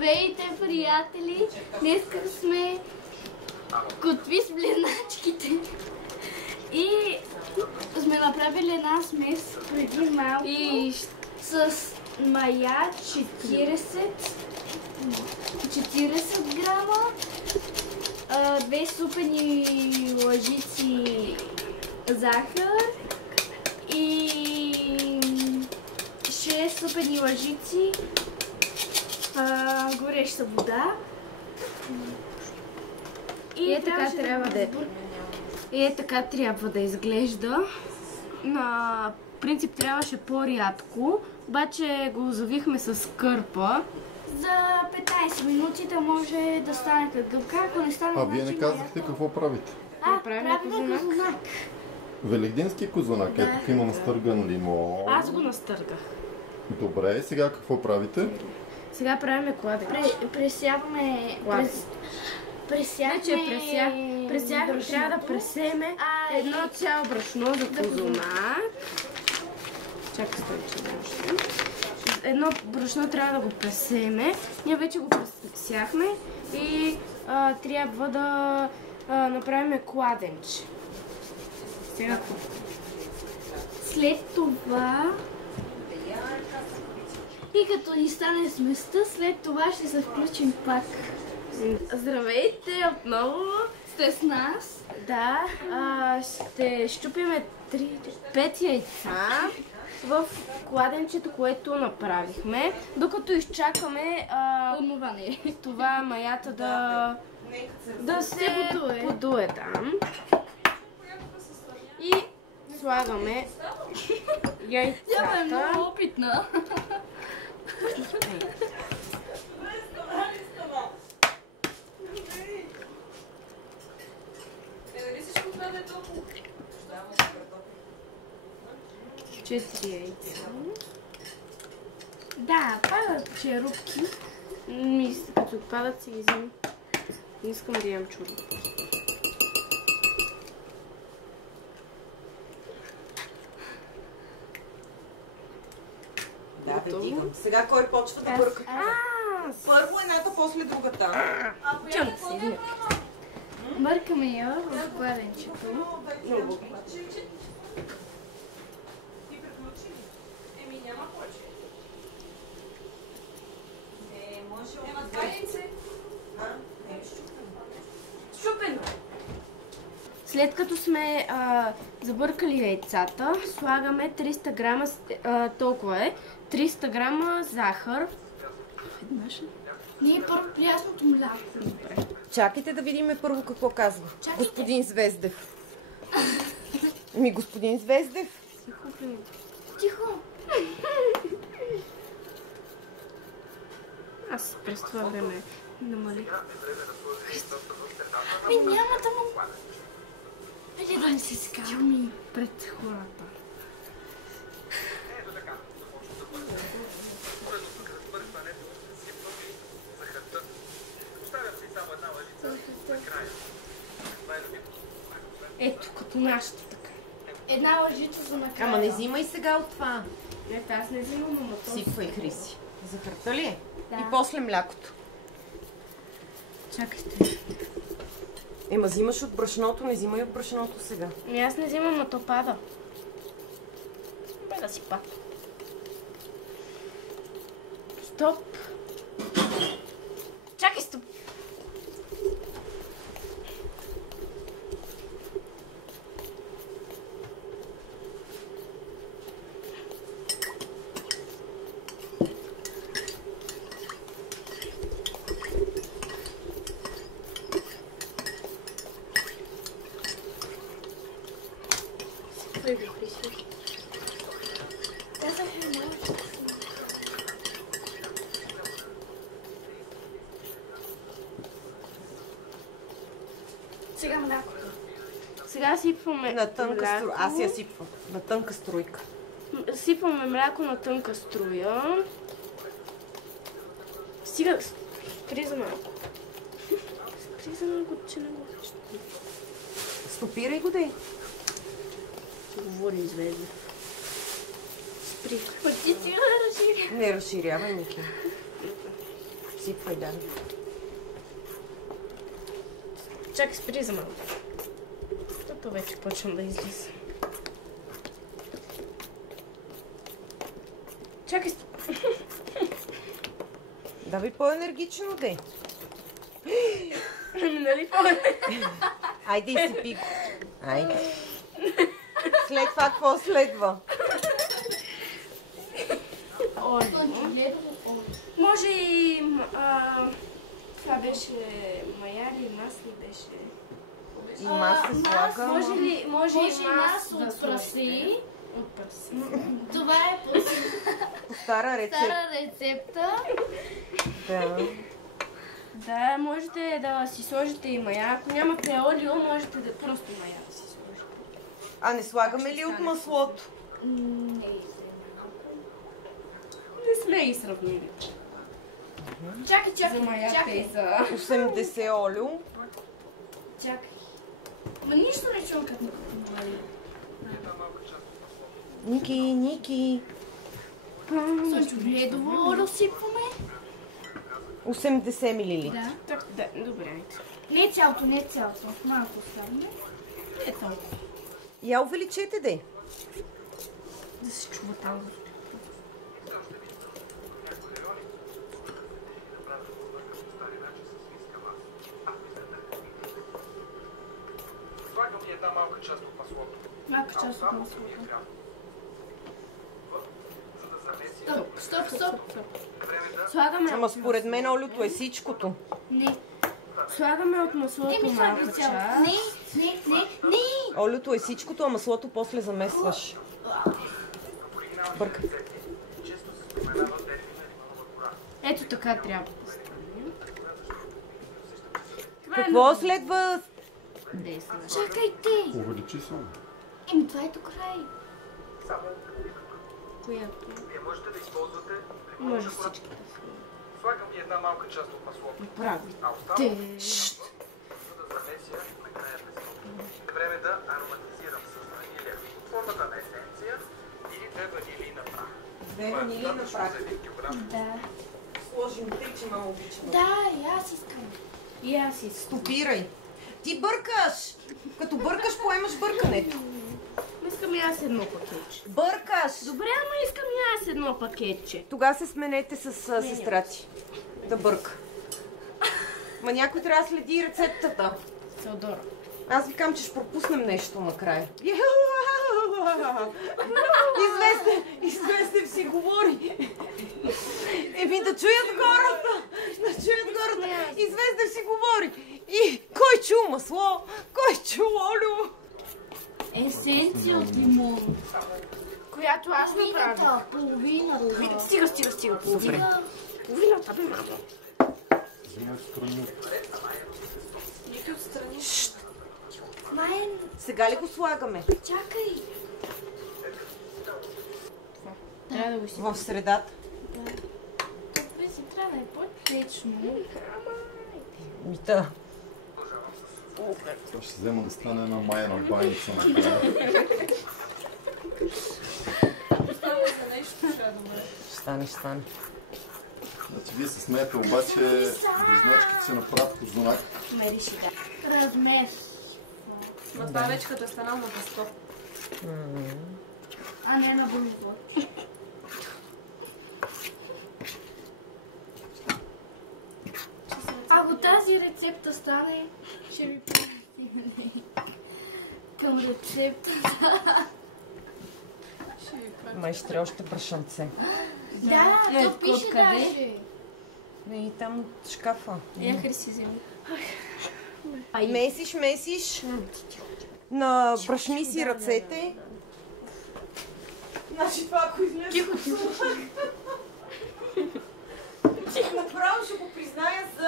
Здравейте, приятели! Днес сме готви с близначките. И сме направили една смес преди малко с мая 40 грама, 2 супени лъжици захар и 6 супени лъжици гореща вода. И така трябва да изглежда. На принцип трябваше по-рядко, обаче го завихме с кърпа. За 15 минути да може да стане гъбка, ако не стане... вие не казахте какво правите? Правим козунак. Великденски козунак. Ето тук има настърган лимон. Аз го настъргах. Добре, сега какво правите? Сега правим кладенче. Пресяваме... Пресяваме трябва да пресеме едно цяло брашно за козунак. Чакай, стой, едно брашно трябва да го пресеме. Ние вече го пресяхме и трябва да направим кладенче. Сега след това и като ни стане сместа, след това ще се включим пак. Здравейте, отново сте с нас. Да, ще щупиме 5 яйца в кладенчето, което направихме, докато изчакаме това маята да се подуе там. И слагаме яйцата. Тя е много опитна. Четири яйца. Да, падат черупки. Като падат си ги взимам. Не искам да ям чорба. Да, вдигам. Сега кой почва да бърка? Първо едната, после другата. Чум се. Бъркаме я в кладенчето. Много. След като сме забъркали яйцата, слагаме 300 грама, толкова е, 300 грама захар. Не е първо прясното мляко. Чакайте да видим първо какво казва. Господин Звездев. Господин Звездев. Тихо. Аз през това време намалих. Няма да му... Айде да не се скарам пред хората. Ето, като нашата така. Една лъжица за накрая. Ама не взимай сега от това. Ето, аз не взимам, ама то... Сипвай, Хриси. Захарта ли е? Да. И после млякото. Чакайте. Ема взимаш от брашното, не взимай от брашното сега. Аз не взимам, а то пада. Бе да си пада. Стоп. Чакай, стоп. Сега млякото. Сега сипваме на тънка мляко. струя. Аз я сипвам. На тънка струйка. Сипваме мляко на тънка струя. Стига, спри за малко. Спри за малко, че не го виждам. Стопирай го, дей. Говори Звезда. Спри. Пъти си разширявай. Не разширявай, Ники. Сипвай, да. Чакай, спри за малко. Тото вече почвам да излиза. Чакай. Давай по-енергично, де. Нали Айде и си пико. Айде. След това какво следва? Може и... това беше мая ли, масли беше... И масло слага. Може и масло от праси. Това е по Стара рецепта. стара рецепта. Да. Да, можете да си сложите и мая. Ако нямате олио, можете да просто мая да си сложите. А не слагаме ли от маслото? Не сме и сравнили. Чакай, За маята и за... 80 олио. Чакай. Ма нищо не чувам като нали. Ники. Слънчо, ледово олио сипваме. 80 мл. Да. Да, добре. Не цялото. Малко оставаме. Не толкова. Я увеличете, де. Да се чува там. Слагам и една малка част от маслото. Малка част от маслото. За да замеси Стоп. Слагаме... Ама според мен олиото е всичкото. Не. Слагаме от маслото малка Слагай част. цялото. Не. Олиото е всичкото, а маслото после замесваш. Бърка. често се споменава термина лимонова гора. Ето така трябва да стане. Какво следва? Действа. Чакайте. Увеличи се. Това е до край. Само Която? вие можете да използвате Може лимонова гора. всички да са. Слагам и една малка част от маслото. Прави. А оставам за да замеся накрая без е време да ароматизирам с ванилия под формата на есенция или 2 ванилии на прах. 2 ванилии на прах. За 1 килограм. Да. Сложим 3, че ма обичам. Да, и аз искам. И аз искам. Стопирай. Ти бъркаш! Като бъркаш, поемаш бъркането. Искам и аз едно пакетче. Бъркаш! Добре, ама искам и аз едно пакетче. Тогава се сменете с сестра ти. Да бърка. Ма някой трябва да следи рецептата. Теодора. Аз ви казвам, че ще пропуснем нещо накрая. Известен си говори. Еми да чуят хората. Известен си говори. И кой чу масло, кой чу олио. Есенция от лимон. Която аз направих. Половината. Стига. Половината бе, мамо. Вземай страни. Нека отстрани. Майен, Сега ли го слагаме? чакай. Трябва да го си. В средата. Това си трябва да е по-течно. Мита. Това ще взема да стане една майна баница накрая. Ще стане. Значи вие се смеете, обаче близначките се направят козунак. Мериши, да. Размер. Ма това вече като е станал на тесто. А не на бълво. Ако тази рецепта стане, ще ви пратим към рецептата. Май ще трябва още брашанце. Да, Но то пише откъде? даже. И там от шкафа. Я Хриси вземи. Месиш. Набрашни си ръцете. Значи това, ако излезе... Тихо. Направо ще го призная за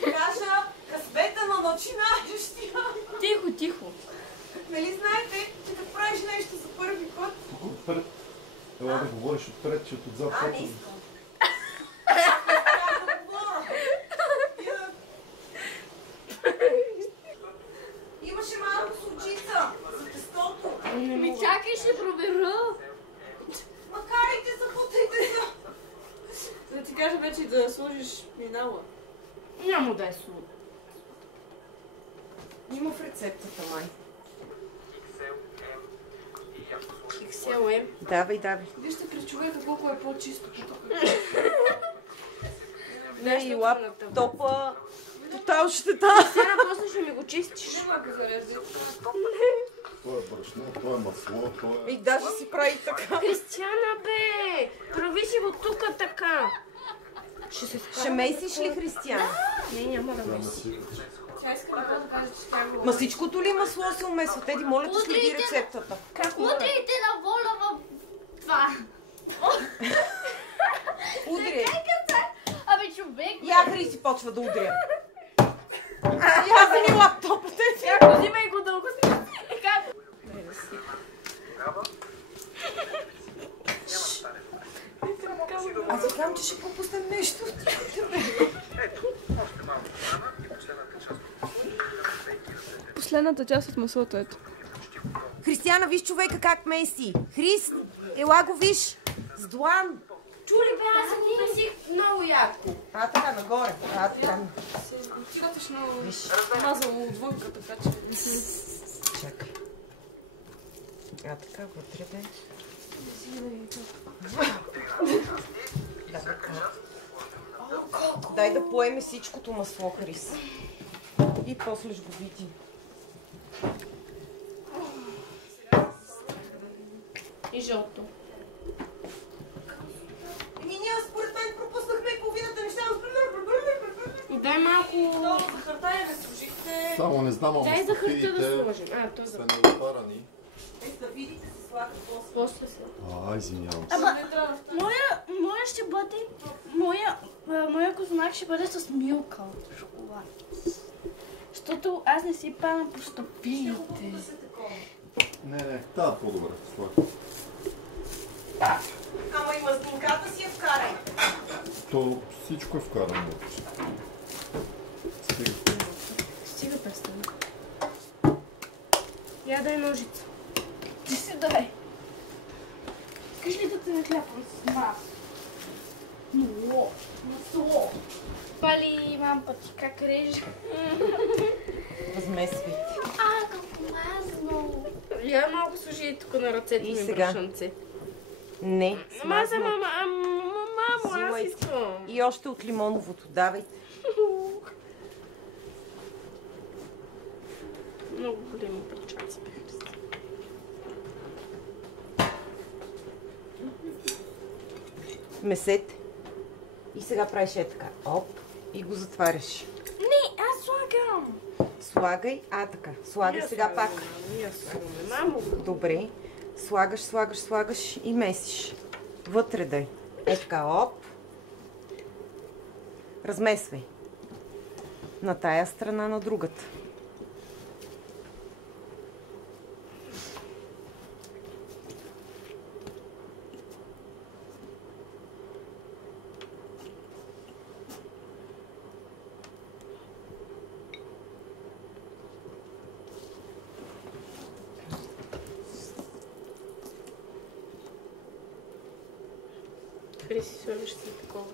да кажа късмета на начинаещия. Тихо. Нали знаете, че да правиш нещо за първи път? Отпред. Ела да говориш отпред, че отзад Не пътя. искам. Имаше малко сучица за тестото. Ми чакай, ще проверя. Макарите, запутайте се. Да ти кажа вече да сложиш минала. Няма да е сладко. Има в рецептата, май. XL M. Давай. Вижте при човека колко е по-чисто тук. Не, и лаптопа. Тотал щета. Сега после ще ми го чистиш. Няма го зарежда. Това е брашно, това е масло, това е... И даже си прави така. Кристияна, бе! Прави си го тук така. Ще месиш ли, Християна? Не, няма да Трябва меси. си... Тя иска да каже, че тя го... Ма всичкото ли масло се умесва? Теди, моля те, следи рецептата. Как мога? Удрите на воля в това. Удря. Абе, човек. Я Хриси почва да удря. Я вземи лаптопа, теди. Как взимай го дълго си. Как? Аз казвам, че ще пропуснем нещо. Последната част от маслото, ето. Християна, виж човека как меси. Христ, ела го виж. С длан. Чули бе, аз го месих много яко. А, така, нагоре. А, така. Достатъчно Виж. мазало отвънка, така че... Чакай. А, така, вътре да е. Дай да поеме всичкото масло, Хрис. И после ще го видим. И жълто. Ние според мен пропуснахме половината неща. Дай малко... Захартая ме служихте. Само не знам, ама Дай за хърта да стафиите сложим. А, то са за... неотварани. Да видите, се слага после. После се. Извинявам се. Ама не трябва. Моя ще бъде... Моя кознак ще бъде с милка от шоколад. Защото аз не си падам по стъпилите. Не, тази по-добре. Слагай. Ама и мазнинката си я вкарай. То всичко е вкарано. Стига. Стига престана. Я дай ножица. Ти си дай. Искаш ли да те накляпам с вас? Масло. Пали мампа ти как реже. Възмесвайте. Колко мазно. Я малко сложи тук на ръцете И ми сега? брашънце. Не, Мамо, аз Взимайте. искам. И още от лимоновото, давайте. Много големи брачаци бе, Христо. Месете. И сега правиш е така. Оп. И го затваряш. Не, аз слагам. Слагай. Така. Слагай сега пак. Ние слагаме, мамо. Добре. Слагаш и месиш. Вътре дай. Така, оп. Размесвай. На тая страна, на другата. Хриси, слагаш си такова.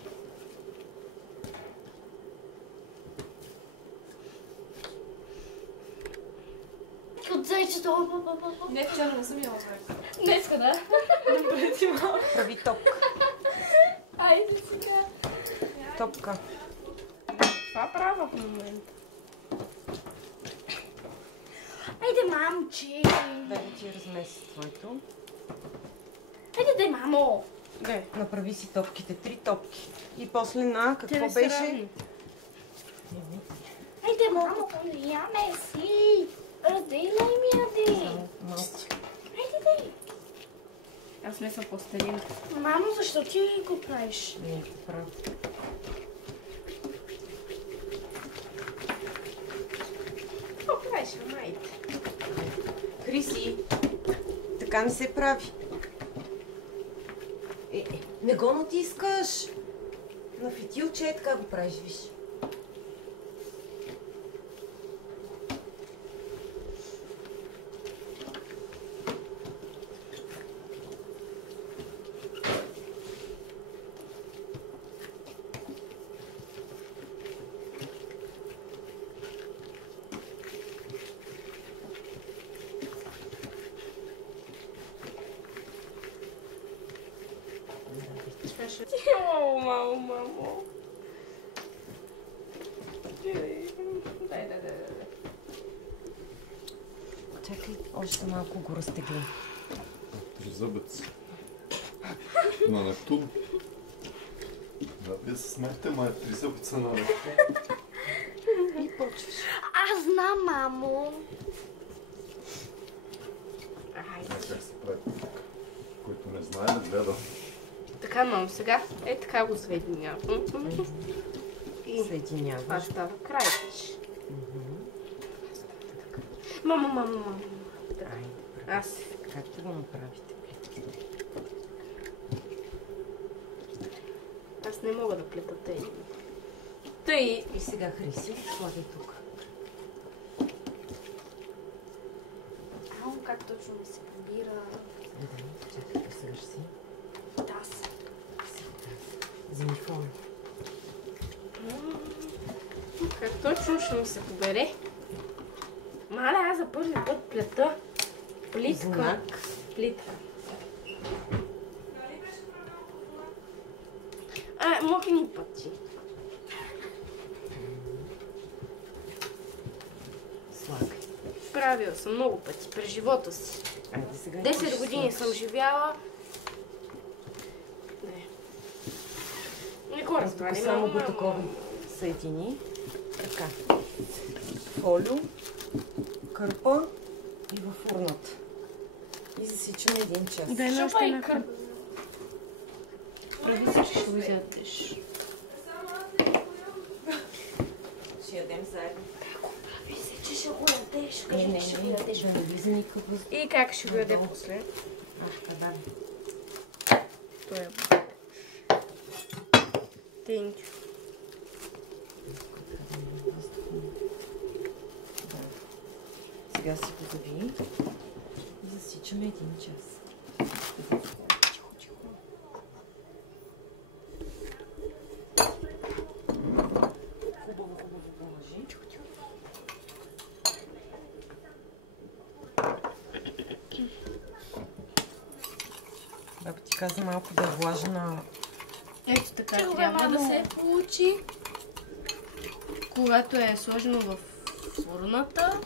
От зайчето. Не, вчера не съм яла зайче. Днеска, да. Преди малко. Прави топка. Айде сега. Топка. Това правя в момента. Айде, мамче. Дай да ти размеси твоето. Айде, мамо. Не. Направи си топките. 3 топки. И после на Те какво не са беше? равни. Айде, мамо, яме си. Разделай ми, яде. Малко. Айде, дай. Аз не съм по-старинка. Мамо, защо ти го правиш? Не, право. Какво правиш, майте? Хриси, така не се прави. Не го натискаш. На фитилче така го правиш, виж. беше. Мамо. Дай. Чакай, още малко го разтегли. Тризъбец. На Нептун. Да, вие се смеете, ма е тризъбеца на Нептун. И почваш. Аз знам, мамо. Как се прави? Който не знае, не гледа. Така, мамо, сега така го съединявам. И това Съединяваш. става край. Мамо. Айде, Аз. както го направите? Аз не мога да плета тъй. И сега, Хриси, слагай тук. Ау, как точно ми се побира. Чакай да свърши. Таз. Вземи фон. Как точно ще ми се побере? Мале, аз за първи път плета. Плитка. Знак. Плитка. Мокни пъти. Слагай. Правила съм много пъти през живота си. Айде сега. 10 години съм живяла. Не го разбрали. Тук само го такова съедини. Така. Фолио, кърпа и във фурната. И засичаме 1 час. Дай ми още една кърпа. Прави си, ще го изядеш. Ще ядем заедно. Мисля, че ще го ядеш. Не, Кажи, че ще го ядеш. да не влиза никакъв въздух. И как ще го яде после? Да. Той е. Thank you. Сега си го зави и засичаме 1 час. Тихо. Хубаво положи. Баба ти каза малко да е влажена. Ето така трябва да се получи. Когато е сложено в фурната,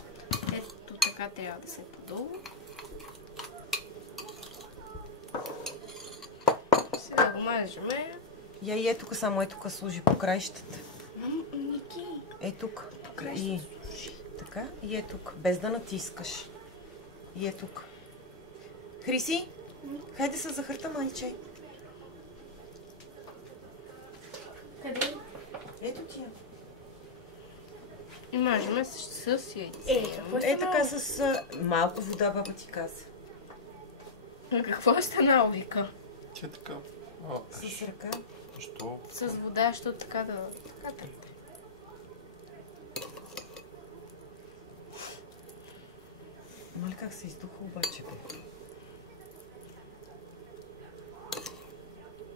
ето така трябва да се е подолу. Сега го мажеме. Я и тук само тук служи по краищата. Ники. Тук. И така. И тук. Без да натискаш. И тук. Хриси, хайде се захарта, майче. Къде? Ето ти я. И мажеме с яйца. Какво ще Така с малко вода, баба ти каза. Какво е станало, вика? Че така? С ръка. Защо? С вода, защото така да... Така. Мали как се издуха обаче, бе.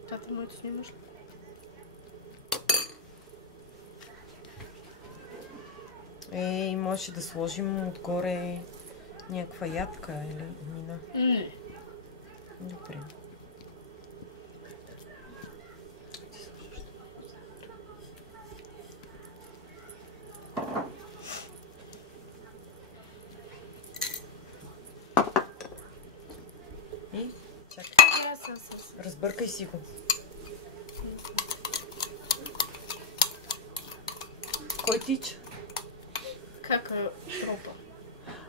Тата моето снимаш ли? Можеше да сложим отгоре някаква ядка или мина. Не. Добре. Чакай. Разбъркай си го. Кой тича? Как е тропа?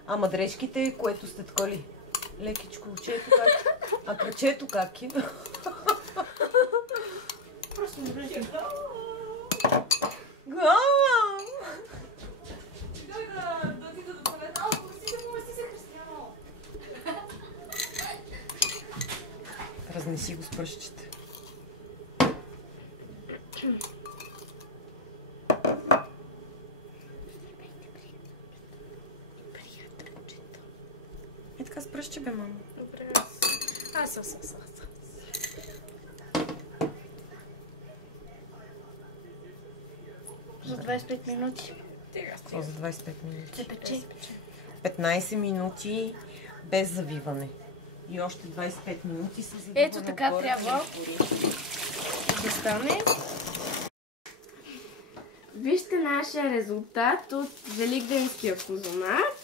Ама дрежките, което сте таколи. Лекичко, очето как? А кръчето как е? Просто не влизам. Гала! Разнеси го с пръщите. Така с пръщи, бе, мама. Добре, аз. За 25 минути. Какво за 25 минути? Се пече. 15 минути без завиване. И още 25 минути с завиване. Ето така отгоре. трябва. стане. Вижте нашия резултат от Великденския козунак.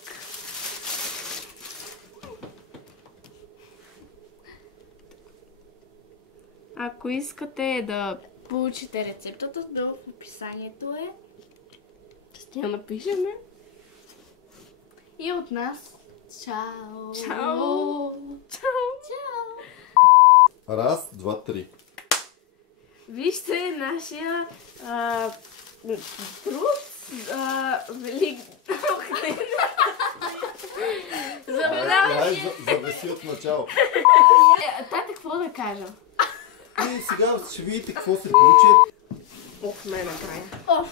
Ако искате да получите рецептата, долу в описанието е. Ще я напишеме. И от нас. Чао! Чао! Чао! Раз, два, три. Вижте нашия труд. Велик... Ай, завеси от начало. Тата, какво да кажа? И сега ще видите какво се получи. Ох, ме направя.